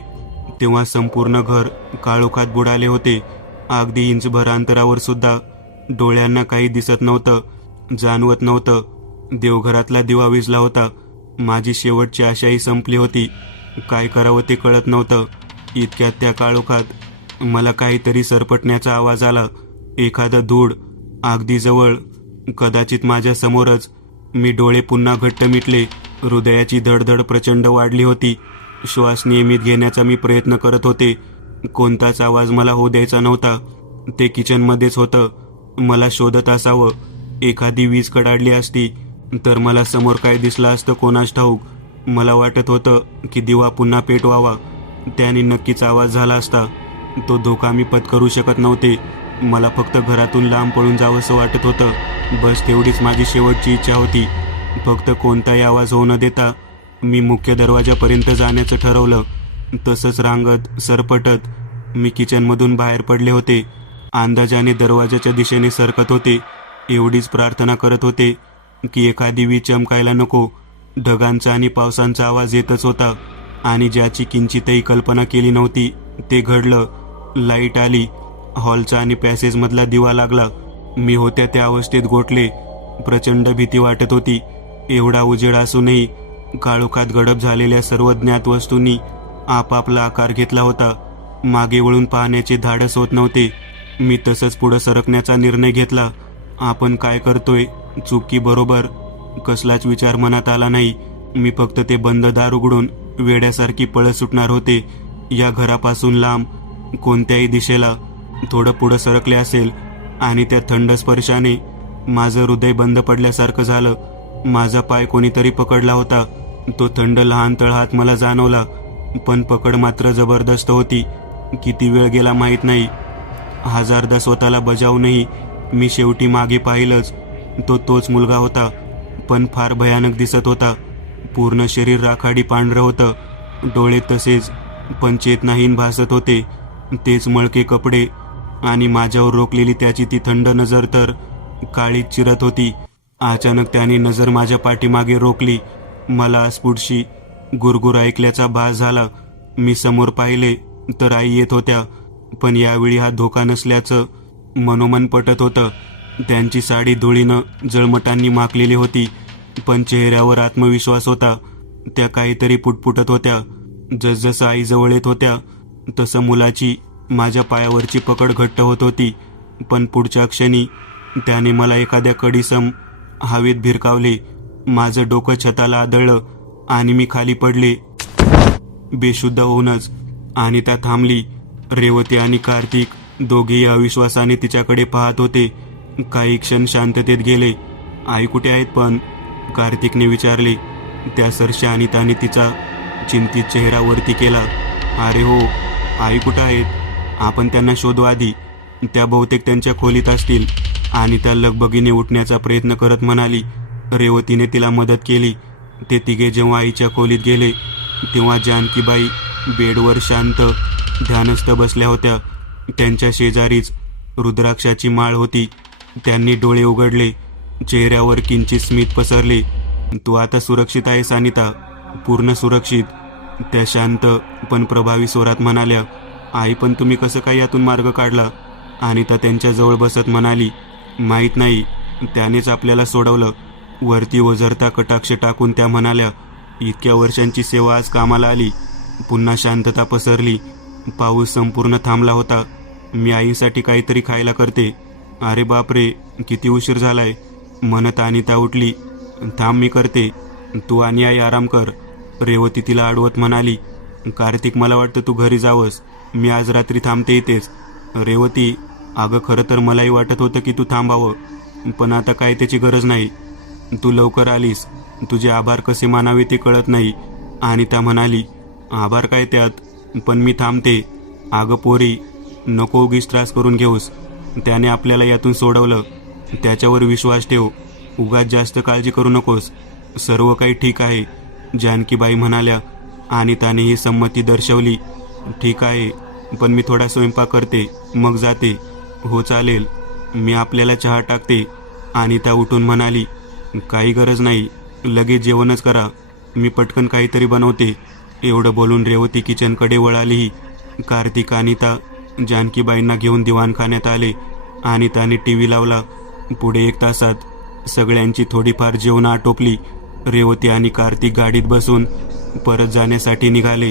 तेव्हा संपूर्ण घर काळोखात बुडाले होते. अगदी इंचभर अंतरावर सुद्धा डोळ्यांना काही दिसत नव्हतं, जाणवत नव्हतं. देवघरातला दिवा विझला होता. माझी शेवटची आशाही संपली होती. काय करावं ते कळत नव्हतं. इतक्यात त्या काळोखात मला काहीतरी सरपटण्याचा आवाज आला. एखादं धूळ अगदी जवळ, कदाचित माझ्या समोरच. मी डोळे पुन्हा घट्ट मिटले. हृदयाची धडधड प्रचंड वाढली होती. श्वास नियमित घेण्याचा मी प्रयत्न करत होते. कोणताच आवाज मला होऊ द्यायचा नव्हता. ते किचनमध्येच होतं. मला शोधत असावं. एखादी वीज कडाडली असती तर मला समोर काय दिसलं असतं कोणास ठाऊक. मला वाटत होतं की दिवा पुन्हा पेटवावा, त्याने नक्कीच आवाज झाला असता. तो धोका मी पत्करू शकत नव्हते. मला फक्त घरातून लांब पळून जावंसं वाटत होतं. बस तेवढीच माझी शेवटची इच्छा होती. फक्त कोणताही आवाज होऊ न देता मी मुख्य दरवाजापर्यंत जाण्याचं ठरवलं. तसंच रांगत सरपटत मी किचनमधून बाहेर पडले होते. अंदाजाने दरवाजाच्या दिशेने सरकत होते. एवढीच प्रार्थना करत होते की एखादी वीज चमकायला नको. ढगांचा आणि पावसांचा आवाज येतच होता आणि ज्याची किंचितही कल्पना केली नव्हती ते घडलं. लाईट आली. हॉलचा आणि पॅसेजमधला दिवा लागला. मी होत्या त्या अवस्थेत गोठले. प्रचंड भीती वाटत होती. एवढा उजेड असूनही काळोखात गडप झालेल्या सर्व ज्ञात वस्तूंनी आपापला आकार घेतला होता. मागे वळून पाहण्याचे धाडस होत नव्हते. मी तसंच पुढं सरकण्याचा निर्णय घेतला. आपण काय करतोय, चूक की बरोबर, कसलाच विचार मनात आला नाही. मी फक्त ते बंद दार उघडून वेड्यासारखी पळत सुटणार होते. या घरापासून लांब, कोणत्याही दिशेला. थोडं पुढं सरकले असेल आणि त्या थंड स्पर्शाने माझं हृदय बंद पडल्यासारखं झालं. माझा पाय कोणीतरी पकडला होता. तो थंड लहान तळहात मला जाणवला, पण पकड मात्र जबरदस्त होती. किती वेळ गेला माहीत नाही. हजारदा स्वतःला बजावूनही मी शेवटी मागे पाहिलंच. तोच मुलगा होता, पण फार भयानक दिसत होता. पूर्ण शरीर राखाडी पांढरं होतं. डोळे तसेच, पण चेतनाहीन भासत होते. तेच मळके कपडे आणि माझ्यावर रोखलेली त्याची ती थंड नजर तर काळीच चिरत होती. अचानक त्याने नजर माझ्या पाठीमागे रोखली. मला अस्फुटशी गुरगुर ऐकल्याचा भास झाला. मी समोर पाहिले तर आई येत होत्या, पण यावेळी हा धोका नसल्याचं मनोमन पटत होतं. त्यांची साडी धुळीनं जळमटांनी माखलेली होती, पण चेहऱ्यावर आत्मविश्वास होता. त्या काहीतरी पुटपुटत होत्या. जसजसं आई जवळ येत होत्या तसं मुलाची माझ्या पायावरची पकड घट्ट होत होती. पण पुढच्या क्षणी त्याने मला एखाद्या कडीसम हवेत भिरकावले. माझं डोकं छताला आदळलं आणि मी खाली पडले, बेशुद्ध होऊनच. आणि त्या थांबली. रेवती आणि कार्तिक दोघेही अविश्वासाने तिच्याकडे पाहत होते. काही क्षण शांततेत गेले. आई कुठे आहेत पण? कार्तिकने विचारले. त्या सरशी अनिताने तिचा चिंतित चेहरा वरती केला. अरे हो, आई कुठं आहेत? आपण त्यांना शोधू आधी. त्या बहुतेक त्यांच्या खोलीत असतील. आणि त्या लगबगीने उठण्याचा प्रयत्न करत म्हणाली. रेवतीने तिला मदत केली. ते तिघे जेव्हा आईच्या खोलीत गेले तेव्हा जानकीबाई बेडवर शांत ध्यानस्थ बसल्या होत्या. त्यांच्या शेजारीच रुद्राक्षाची माळ होती. त्यांनी डोळे उघडले. चेहऱ्यावर किंचित स्मित पसरले. तू आता सुरक्षित आहेस अनिता, पूर्ण सुरक्षित, त्या शांत पण प्रभावी स्वरात म्हणाल्या. आई, पण तुम्ही कसं काय यातून मार्ग काढला? अनिता त्यांच्याजवळ बसत म्हणाली. माहीत नाही, त्यानेच आपल्याला सोडवलं. वरती ओझरता कटाक्ष टाकून त्या म्हणाल्या. इतक्या वर्षांची सेवा आज कामाला आली. पुन्हा शांतता पसरली. पाऊस संपूर्ण थांबला होता. मी आईसाठी काहीतरी खायला करते. अरे बापरे, किती उशीर झालाय, म्हणत अनिता उठली. थांब, मी करते, तू आणि आई आराम कर, रेवती तिला अडवत म्हणाली. कार्तिक, मला वाटतं तू घरी जावंस. मी आज रात्री थांबते इथेच. रेवती, अगं खरं तर मलाही वाटत होतं की तू थांबावं, पण आता काय त्याची गरज नाही. तू लवकर आलीस. तुझे आभार कसे मानावे ते कळत नाही. अनिता म्हणाली. आभार काय त्यात, पण मी थांबते. अगं पोरी, नको उगीच त्रास करून घेऊस. त्याने आपल्याला यातून सोडवलं. त्याच्यावर विश्वास ठेव. उगाच जास्त काळजी करू नकोस. सर्व काही ठीक आहे, जानकीबाई म्हणाल्या. अनितानेही संमती दर्शवली. ठीक आहे, पण मी थोडा स्वयंपाक करते, मग जाते. हो चालेल, मी आपल्याला चहा टाकते, अनिता उठून म्हणाली. काही गरज नाही, लगेच जेवणच करा, मी पटकन काहीतरी बनवते. एवढं बोलून रेवती किचनकडे वळालीही. कार्तिक, अनिता जानकीबाईंना घेऊन दिवाणखान्यात आले. अनिताने टीव्ही लावला. पुढे 1 तासात सगळ्यांची थोडीफार जेवणं आटोपली. रेवती आणि कार्तिक गाडीत बसून परत जाण्यासाठी निघाले.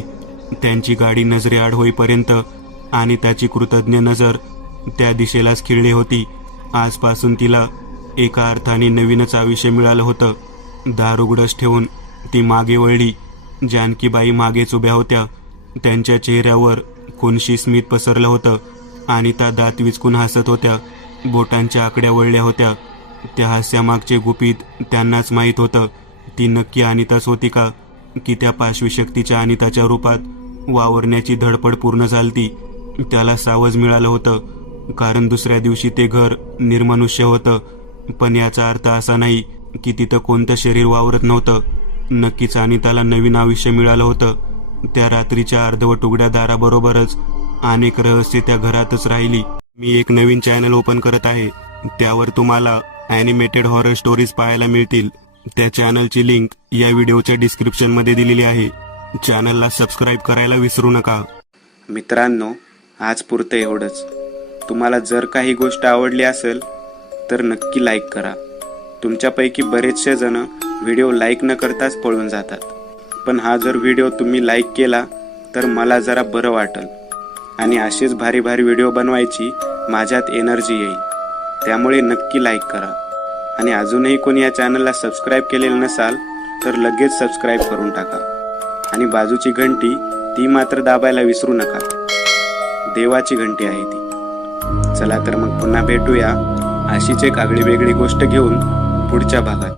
त्यांची गाडी नजरेआड होईपर्यंत अनिताची कृतज्ञ नजर त्या दिशेलाच खिळली होती. आजपासून तिला एका अर्थाने नवीनच आयुष्य मिळालं होतं. दार उघडच ठेवून ती मागे वळली. जानकीबाई मागेच उभ्या होत्या. त्यांच्या चेहऱ्यावर खुनशी स्मित पसरलं होतं. अनिता दात विचकून हसत होत्या. बोटांच्या आकड्या वळल्या होत्या. त्या हास्यामागचे गुपित त्यांनाच माहीत होतं. ती नक्की अनिताच होती का, की त्या पाशवी शक्तीच्या अनिताच्या रूपात वावरण्याची धडपड पूर्ण झालती? त्याला सावज मिळालं होतं, कारण दुसऱ्या दिवशी ते घर निर्मनुष्य होतं. पण याचा अर्थ असा नाही की तिथं कोणतं शरीर वावरत नव्हतं. नक्कीच अनिताला नवीन आयुष्य मिळालं होतं. त्या रात्रीच्या अर्धवट उघड्या दाराबरोबरच अनेक रहस्य त्या घरातच राहिली. मी एक नवीन चॅनल ओपन करत आहे. त्यावर तुम्हाला ॲनिमेटेड हॉरर स्टोरीज पाहायला मिळतील त्या चॅनलची लिंक या व्हिडिओच्या डिस्क्रिप्शनमध्ये दिलेली आहे. चॅनलला सबस्क्राईब करायला विसरू नका. मित्रांनो, आज पुरतं एवढंच. तुम्हाला जर काही गोष्ट आवडली असेल तर नक्की लाईक करा. तुमच्यापैकी बरेचसे जण व्हिडिओ लाईक न करताच पळून जातात, पण हा जर व्हिडिओ तुम्ही लाईक केला तर मला जरा बरं वाटेल आणि असेच भारी भारी व्हिडिओ बनवायची माझ्यात एनर्जी येईल. त्यामुळे नक्की लाईक करा आणि अजूनही कोणी या चॅनलला सबस्क्राईब केलेलं नसाल तर लगेच सबस्क्राईब करून टाका आणि बाजूची घंटी ती मात्र दाबायला विसरू नका. देवाची घंटी आहे ती. चला तर मग पुन्हा भेटूया अशीच एक आगळी वेगळी गोष्ट घेऊन पुढच्या भागात.